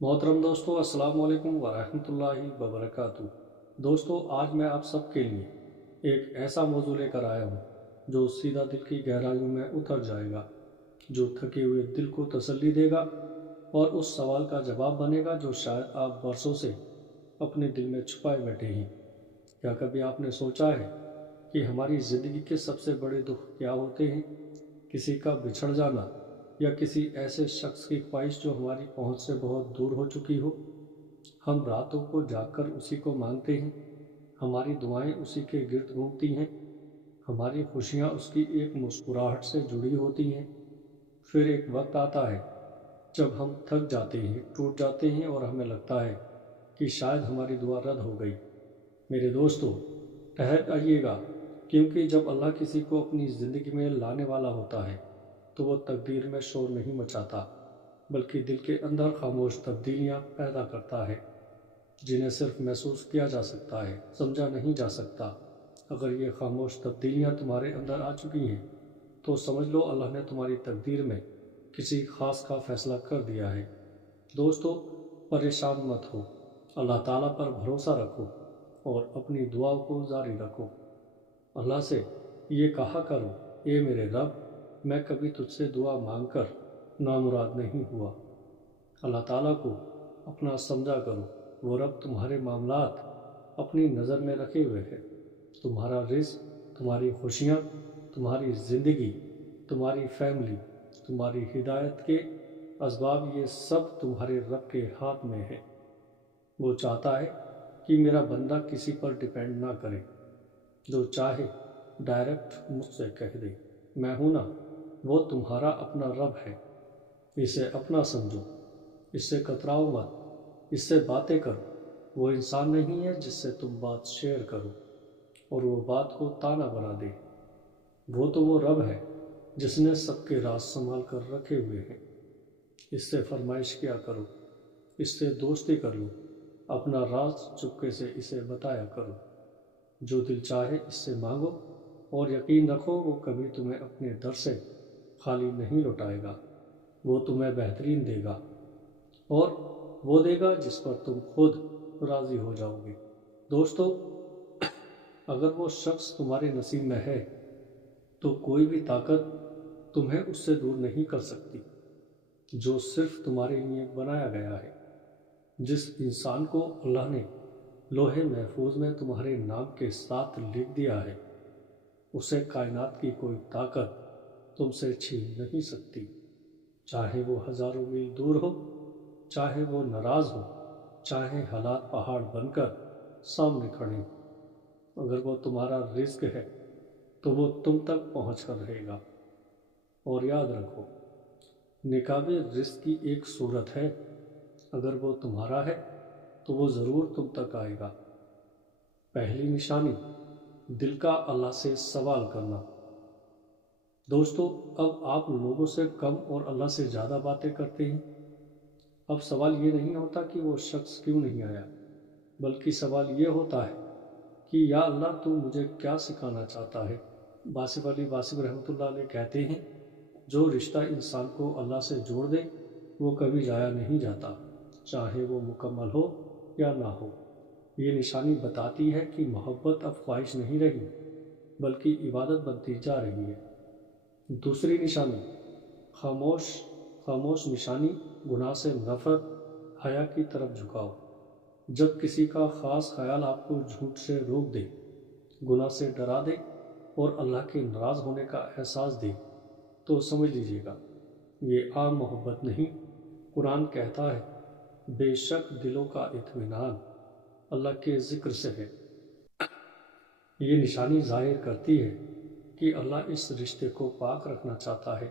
محترم دوستو، السلام علیکم ورحمۃ اللہ وبرکاتہ۔ دوستو، آج میں آپ سب کے لیے ایک ایسا موضوع لے کر آیا ہوں جو سیدھا دل کی گہرائیوں میں اتر جائے گا، جو تھکے ہوئے دل کو تسلی دے گا اور اس سوال کا جواب بنے گا جو شاید آپ برسوں سے اپنے دل میں چھپائے بیٹھے ہیں۔ کیا کبھی آپ نے سوچا ہے کہ ہماری زندگی کے سب سے بڑے دکھ کیا ہوتے ہیں؟ کسی کا بچھڑ جانا یا کسی ایسے شخص کی خواہش جو ہماری پہنچ سے بہت دور ہو چکی ہو۔ ہم راتوں کو جاگ کر اسی کو مانگتے ہیں، ہماری دعائیں اسی کے گرد گھومتی ہیں، ہماری خوشیاں اس کی ایک مسکراہٹ سے جڑی ہوتی ہیں۔ پھر ایک وقت آتا ہے جب ہم تھک جاتے ہیں، ٹوٹ جاتے ہیں اور ہمیں لگتا ہے کہ شاید ہماری دعا رد ہو گئی۔ میرے دوستو، ٹھہر آئیے گا، کیونکہ جب اللہ کسی کو اپنی زندگی میں لانے والا ہوتا ہے تو وہ تقدیر میں شور نہیں مچاتا، بلکہ دل کے اندر خاموش تبدیلیاں پیدا کرتا ہے جنہیں صرف محسوس کیا جا سکتا ہے، سمجھا نہیں جا سکتا۔ اگر یہ خاموش تبدیلیاں تمہارے اندر آ چکی ہیں تو سمجھ لو اللہ نے تمہاری تقدیر میں کسی خاص کا فیصلہ کر دیا ہے۔ دوستو، پریشان مت ہو، اللہ تعالیٰ پر بھروسہ رکھو اور اپنی دعاؤں کو جاری رکھو۔ اللہ سے یہ کہا کرو، اے میرے رب، میں کبھی تجھ سے دعا مانگ کر نامراد نہیں ہوا۔ اللہ تعالیٰ کو اپنا سمجھا کرو، وہ رب تمہارے معاملات اپنی نظر میں رکھے ہوئے ہے۔ تمہارا رزق، تمہاری خوشیاں، تمہاری زندگی، تمہاری فیملی، تمہاری ہدایت کے اسباب، یہ سب تمہارے رب کے ہاتھ میں ہے۔ وہ چاہتا ہے کہ میرا بندہ کسی پر ڈیپینڈ نہ کرے، جو چاہے ڈائریکٹ مجھ سے کہہ دے، میں ہوں نا۔ وہ تمہارا اپنا رب ہے، اسے اپنا سمجھو، اس سے کتراؤ مت، اس سے باتیں کرو۔ وہ انسان نہیں ہے جس سے تم بات شیئر کرو اور وہ بات کو تانا بنا دے۔ وہ تو وہ رب ہے جس نے سب کے راز سنبھال کر رکھے ہوئے ہیں۔ اس سے فرمائش کیا کرو، اس سے دوستی کر لو، اپنا راز چپکے سے اسے بتایا کرو۔ جو دل چاہے اس سے مانگو اور یقین رکھو وہ کبھی تمہیں اپنے در سے خالی نہیں لوٹائے گا۔ وہ تمہیں بہترین دے گا، اور وہ دے گا جس پر تم خود راضی ہو جاؤ گے۔ دوستو، اگر وہ شخص تمہارے نصیب میں ہے تو کوئی بھی طاقت تمہیں اس سے دور نہیں کر سکتی، جو صرف تمہارے لیے بنایا گیا ہے۔ جس انسان کو اللہ نے لوح محفوظ میں تمہارے نام کے ساتھ لکھ دیا ہے، اسے کائنات کی کوئی طاقت تم سے چھین نہیں سکتی، چاہے وہ ہزاروں میل دور ہو، چاہے وہ ناراض ہو، چاہے حالات پہاڑ بن کر سامنے کھڑے ہوں۔ اگر وہ تمہارا رزق ہے تو وہ تم تک پہنچ کر رہے گا۔ اور یاد رکھو، نکاب رزق کی ایک صورت ہے، اگر وہ تمہارا ہے تو وہ ضرور تم تک آئے گا۔ پہلی نشانی، دل کا اللہ سے سوال کرنا۔ دوستو، اب آپ لوگوں سے کم اور اللہ سے زیادہ باتیں کرتے ہیں۔ اب سوال یہ نہیں ہوتا کہ وہ شخص کیوں نہیں آیا، بلکہ سوال یہ ہوتا ہے کہ یا اللہ، تو مجھے کیا سکھانا چاہتا ہے۔ باصف علی باصف رحمۃ اللہ علیہ کہتے ہیں، جو رشتہ انسان کو اللہ سے جوڑ دے وہ کبھی ضائع نہیں جاتا، چاہے وہ مکمل ہو یا نہ ہو۔ یہ نشانی بتاتی ہے کہ محبت اب خواہش نہیں رہی، بلکہ عبادت بنتی جا رہی ہے۔ دوسری نشانی، خاموش نشانی، گناہ سے نفرت، حیا کی طرف جھکاؤ۔ جب کسی کا خاص خیال آپ کو جھوٹ سے روک دے، گناہ سے ڈرا دے اور اللہ کے ناراض ہونے کا احساس دے، تو سمجھ لیجیے گا یہ عام محبت نہیں۔ قرآن کہتا ہے، بے شک دلوں کا اطمینان اللہ کے ذکر سے ہے۔ یہ نشانی ظاہر کرتی ہے کہ اللہ اس رشتے کو پاک رکھنا چاہتا ہے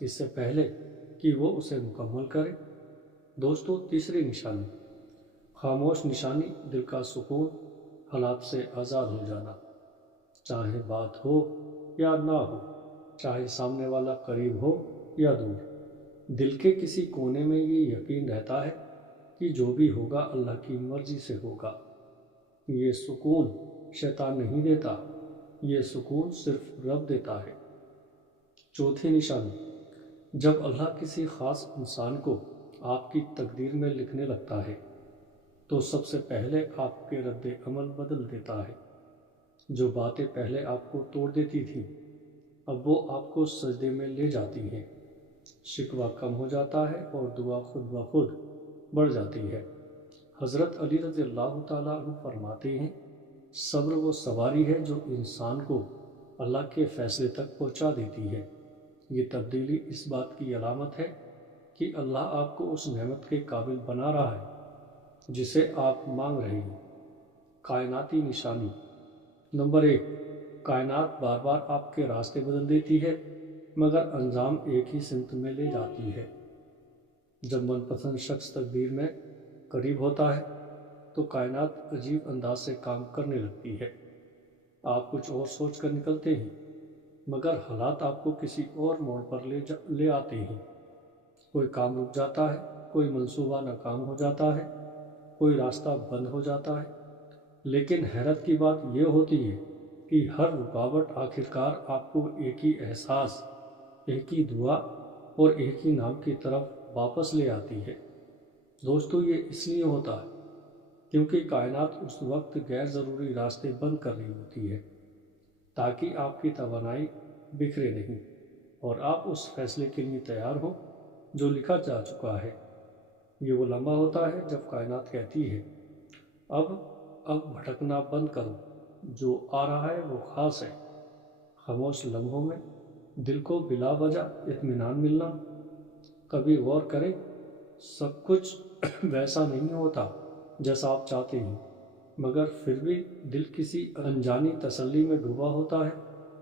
اس سے پہلے کہ وہ اسے مکمل کرے۔ دوستو، تیسری نشانی، خاموش نشانی، دل کا سکون، حالات سے آزاد ہو جانا۔ چاہے بات ہو یا نہ ہو، چاہے سامنے والا قریب ہو یا دور، دل کے کسی کونے میں یہ یقین رہتا ہے کہ جو بھی ہوگا اللہ کی مرضی سے ہوگا۔ یہ سکون شیطان نہیں دیتا، یہ سکون صرف رب دیتا ہے۔ چوتھی نشانی، جب اللہ کسی خاص انسان کو آپ کی تقدیر میں لکھنے لگتا ہے تو سب سے پہلے آپ کے رد عمل بدل دیتا ہے۔ جو باتیں پہلے آپ کو توڑ دیتی تھیں اب وہ آپ کو سجدے میں لے جاتی ہیں۔ شکوہ کم ہو جاتا ہے اور دعا خود بخود بڑھ جاتی ہے۔ حضرت علی رضی اللہ تعالیٰ عنہ فرماتے ہیں، صبر وہ سواری ہے جو انسان کو اللہ کے فیصلے تک پہنچا دیتی ہے۔ یہ تبدیلی اس بات کی علامت ہے کہ اللہ آپ کو اس نعمت کے قابل بنا رہا ہے جسے آپ مانگ رہے ہیں۔ کائناتی نشانی۔ نمبر 1، کائنات بار بار آپ کے راستے بدل دیتی ہے مگر انجام ایک ہی سمت میں لے جاتی ہے۔ جب من پسند شخص تقدیر میں قریب ہوتا ہے تو کائنات عجیب انداز سے کام کرنے لگتی ہے۔ آپ کچھ اور سوچ کر نکلتے ہیں مگر حالات آپ کو کسی اور موڑ پر لے آتے ہیں۔ کوئی کام رک جاتا ہے، کوئی منصوبہ ناکام ہو جاتا ہے، کوئی راستہ بند ہو جاتا ہے، لیکن حیرت کی بات یہ ہوتی ہے کہ ہر رکاوٹ آخرکار آپ کو ایک ہی احساس، ایک ہی دعا اور ایک ہی نام کی طرف واپس لے آتی ہے۔ دوستو، یہ اس لیے ہوتا ہے کیونکہ کائنات اس وقت غیر ضروری راستے بند کر رہی ہوتی ہے تاکہ آپ کی توانائی بکھرے نہیں اور آپ اس فیصلے کے لیے تیار ہوں جو لکھا جا چکا ہے۔ یہ وہ لمحہ ہوتا ہے جب کائنات کہتی ہے، اب بھٹکنا بند کرو، جو آ رہا ہے وہ خاص ہے۔ خاموش لمحوں میں دل کو بلا وجہ اطمینان ملنا۔ کبھی غور کریں، سب کچھ ویسا نہیں ہوتا جیسا آپ چاہتے ہیں، مگر پھر بھی دل کسی انجانی تسلی میں ڈوبا ہوتا ہے۔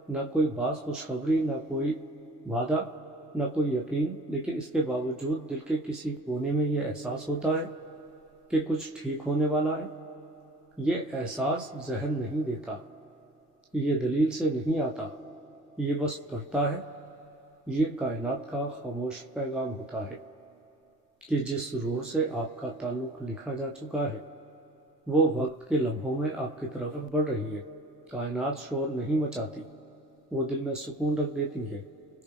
نہ کوئی بعض خوشخبری، نہ کوئی وعدہ، نہ کوئی یقین، لیکن اس کے باوجود دل کے کسی کونے میں یہ احساس ہوتا ہے کہ کچھ ٹھیک ہونے والا ہے۔ یہ احساس ذہن نہیں دیتا، یہ دلیل سے نہیں آتا، یہ بس اترتا ہے۔ یہ کائنات کا خاموش پیغام ہوتا ہے کہ جس روح سے آپ کا تعلق لکھا جا چکا ہے وہ وقت کے لمحوں میں آپ کی طرف بڑھ رہی ہے۔ کائنات شور نہیں مچاتی، وہ دل میں سکون رکھ دیتی ہے۔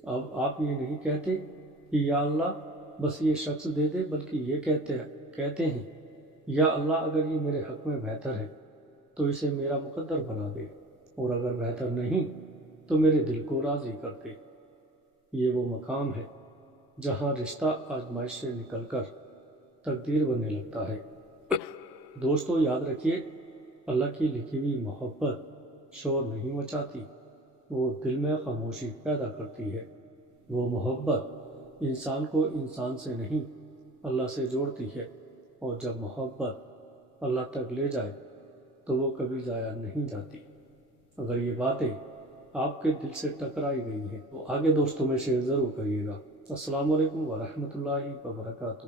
اب آپ یہ نہیں کہتے کہ یا اللہ بس یہ شخص دے دے، بلکہ یہ کہتے ہیں، یا اللہ اگر یہ میرے حق میں بہتر ہے تو اسے میرا مقدر بنا دے، اور اگر بہتر نہیں تو میرے دل کو راضی کر دے۔ یہ وہ مقام ہے جہاں رشتہ آزمائش سے نکل کر تقدیر بننے لگتا ہے۔ دوستو، یاد رکھیے، اللہ کی لکھی ہوئی محبت شور نہیں مچاتی، وہ دل میں خاموشی پیدا کرتی ہے۔ وہ محبت انسان کو انسان سے نہیں، اللہ سے جوڑتی ہے، اور جب محبت اللہ تک لے جائے تو وہ کبھی ضائع نہیں جاتی۔ اگر یہ باتیں آپ کے دل سے ٹکرائی گئی ہیں تو آگے دوستوں میں شیئر ضرور کریے گا۔ السلام علیکم ورحمۃ اللہ وبرکاتہ۔